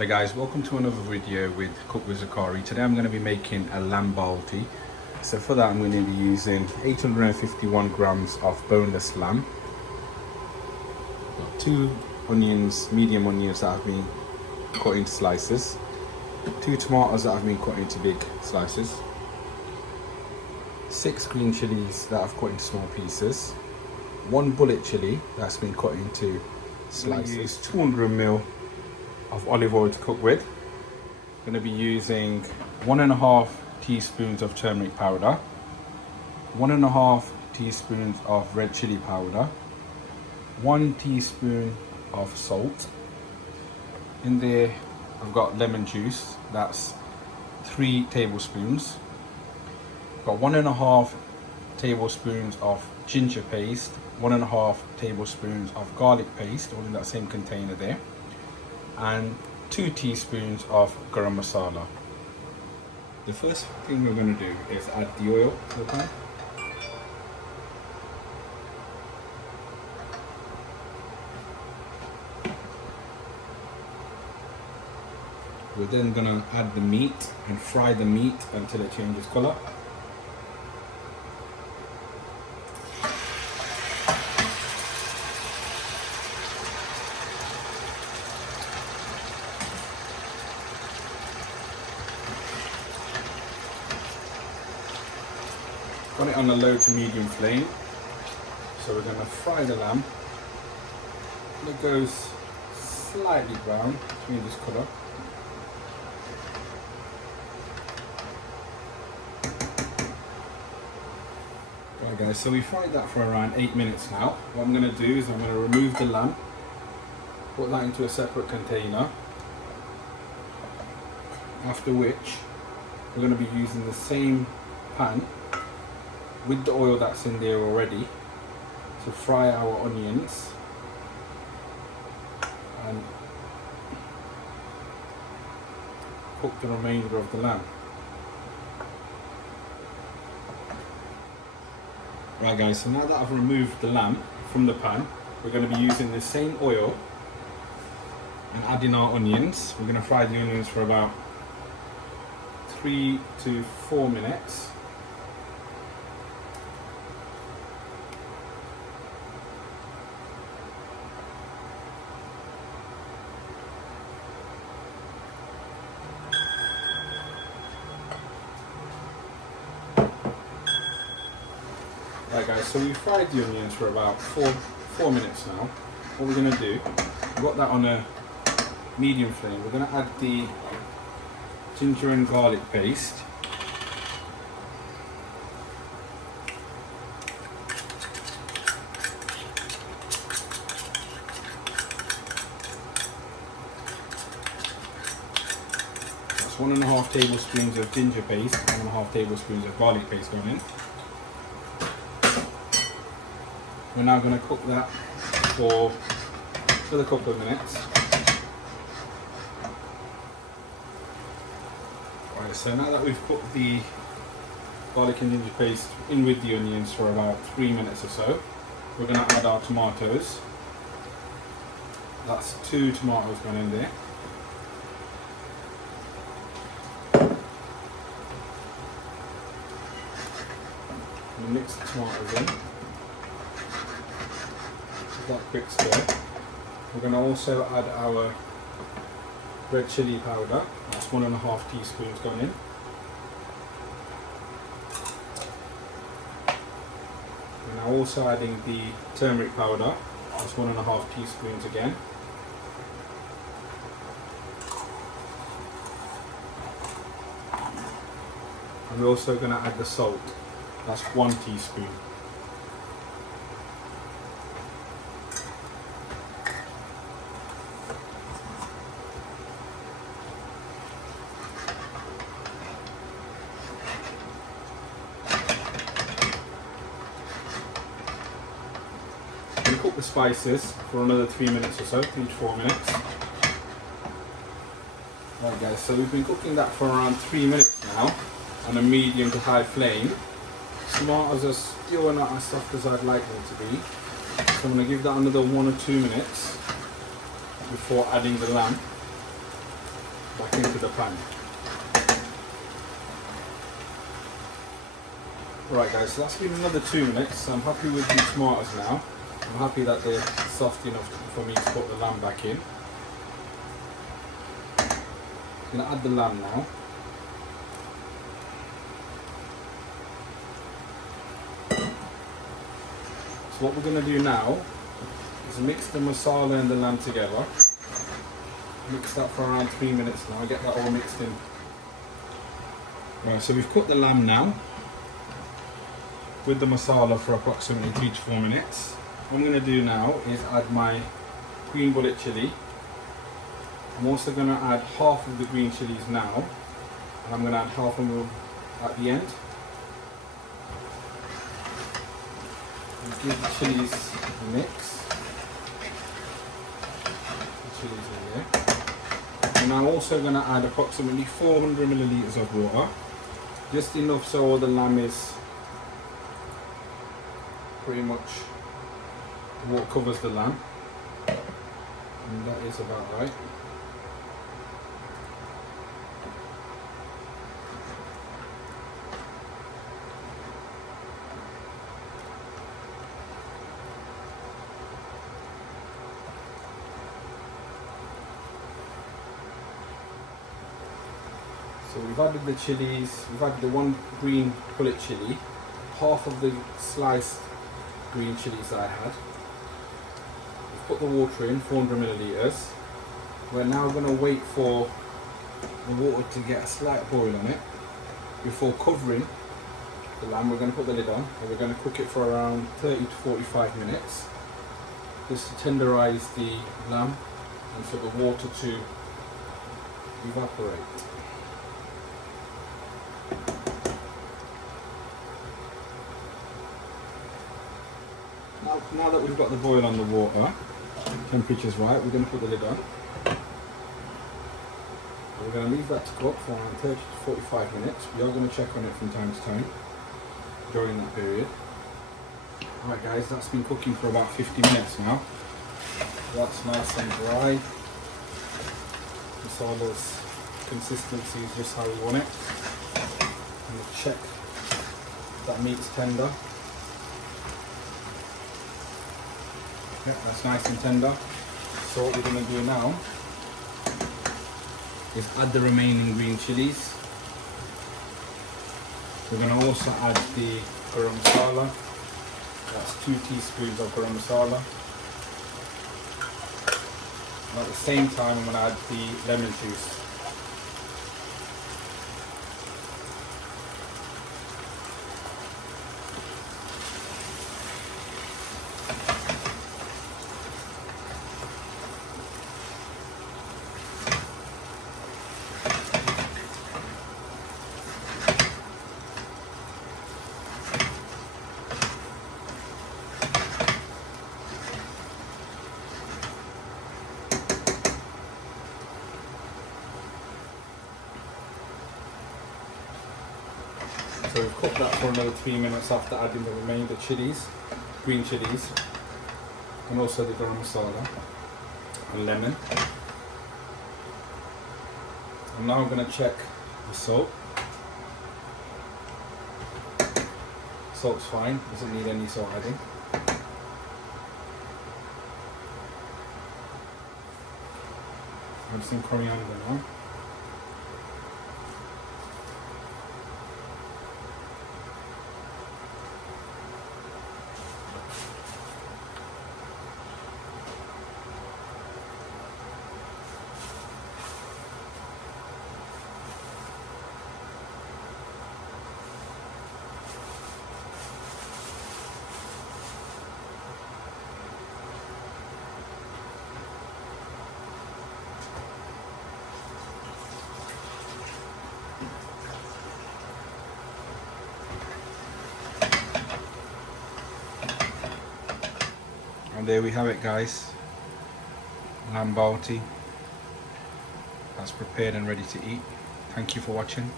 Hello guys, welcome to another video with Cook with Zachary. Today I'm going to be making a lamb balti. So for that I'm going to be using 851 grams of boneless lamb. Got 2 onions, medium onions that have been cut into slices. 2 tomatoes that have been cut into big slices. 6 green chilies that I've cut into small pieces. 1 bullet chili that's been cut into slices. 200ml of olive oil to cook with. I'm going to be using 1.5 teaspoons of turmeric powder, 1.5 teaspoons of red chili powder, 1 teaspoon of salt. In there I've got lemon juice, that's 3 tablespoons. Got 1.5 tablespoons of ginger paste, 1.5 tablespoons of garlic paste, all in that same container there, and 2 teaspoons of garam masala. The first thing we're going to do is add the oil to the pan. We're then going to add the meat and fry the meat until it changes colour. Got it on a low to medium flame, so we're going to fry the lamb. It goes slightly brown, change this colour. Right guys, so we fried that for around 8 minutes now. What I'm going to do is I'm going to remove the lamb, put that into a separate container, after which we're going to be using the same pan with the oil that's in there already to fry our onions and cook the remainder of the lamb. Right guys, so now that I've removed the lamb from the pan, we're going to be using the same oil and adding our onions. We're going to fry the onions for about 3 to 4 minutes. Right guys, so we fried the onions for about 4 minutes now. What we're going to do, we've got that on a medium flame. We're going to add the ginger and garlic paste. That's 1.5 tablespoons of ginger paste, 1.5 tablespoons of garlic paste going in. We're now going to cook that for another couple of minutes. Right, so now that we've cooked the garlic and ginger paste in with the onions for about 3 minutes or so, we're going to add our tomatoes. That's 2 tomatoes going in there. We'll mix the tomatoes in. That quick stir. We're going to also add our red chili powder, that's 1.5 teaspoons gone in. We're now also adding the turmeric powder, that's 1.5 teaspoons again. And we're also going to add the salt, that's 1 teaspoon. Cook the spices for another 3 minutes or so, 3 to 4 minutes. Right guys, so we've been cooking that for around 3 minutes now on a medium to high flame. Tomatoes are still not as soft as I'd like them to be, so I'm going to give that another 1 or 2 minutes before adding the lamb. back into the pan. Right guys, so that's been another 2 minutes. I'm happy with the tomatoes now. I'm happy that they're soft enough for me to put the lamb back in. I'm going to add the lamb now. So what we're going to do now is mix the masala and the lamb together. Mix that for around 3 minutes now, get that all mixed in. Right, so we've cooked the lamb now with the masala for approximately 3 to 4 minutes. What I'm going to do now is add my green bullet chilli. I'm also going to add half of the green chilies now, and I'm going to add half of them at the end. And give the chilies a mix. The chilies in there. And I'm also going to add approximately 400 milliliters of water, just enough so all the lamb is pretty much what covers the lamb, and that is about right. So we've added the chilies, we've added the one green bullet chili, half of the sliced green chilies that I had. We've put the water in, 400 milliliters. We're now going to wait for the water to get a slight boil on it before covering the lamb. We're going to put the lid on and we're going to cook it for around 30 to 45 minutes just to tenderize the lamb and for the water to evaporate. Now that we've got the boil on the water, temperature's right, we're going to put the lid on. We're going to leave that to cook for around 30 to 45 minutes. We are going to check on it from time to time during that period. Alright guys, that's been cooking for about 50 minutes now. That's nice and dry. Masala's consistency is just how we want it. And we'll check that meat's tender. Yeah, that's nice and tender. So what we're going to do now is add the remaining green chilies. We're going to also add the garam masala. That's 2 teaspoons of garam masala. And at the same time I'm going to add the lemon juice. So we've cooked that for another 3 minutes after adding the remainder chilies, green chilies, and also the garam masala and lemon. I'm now going to check the salt. Salt's fine, doesn't need any salt adding. And some coriander now. And there we have it guys, lamb Balti that's prepared and ready to eat. Thank you for watching.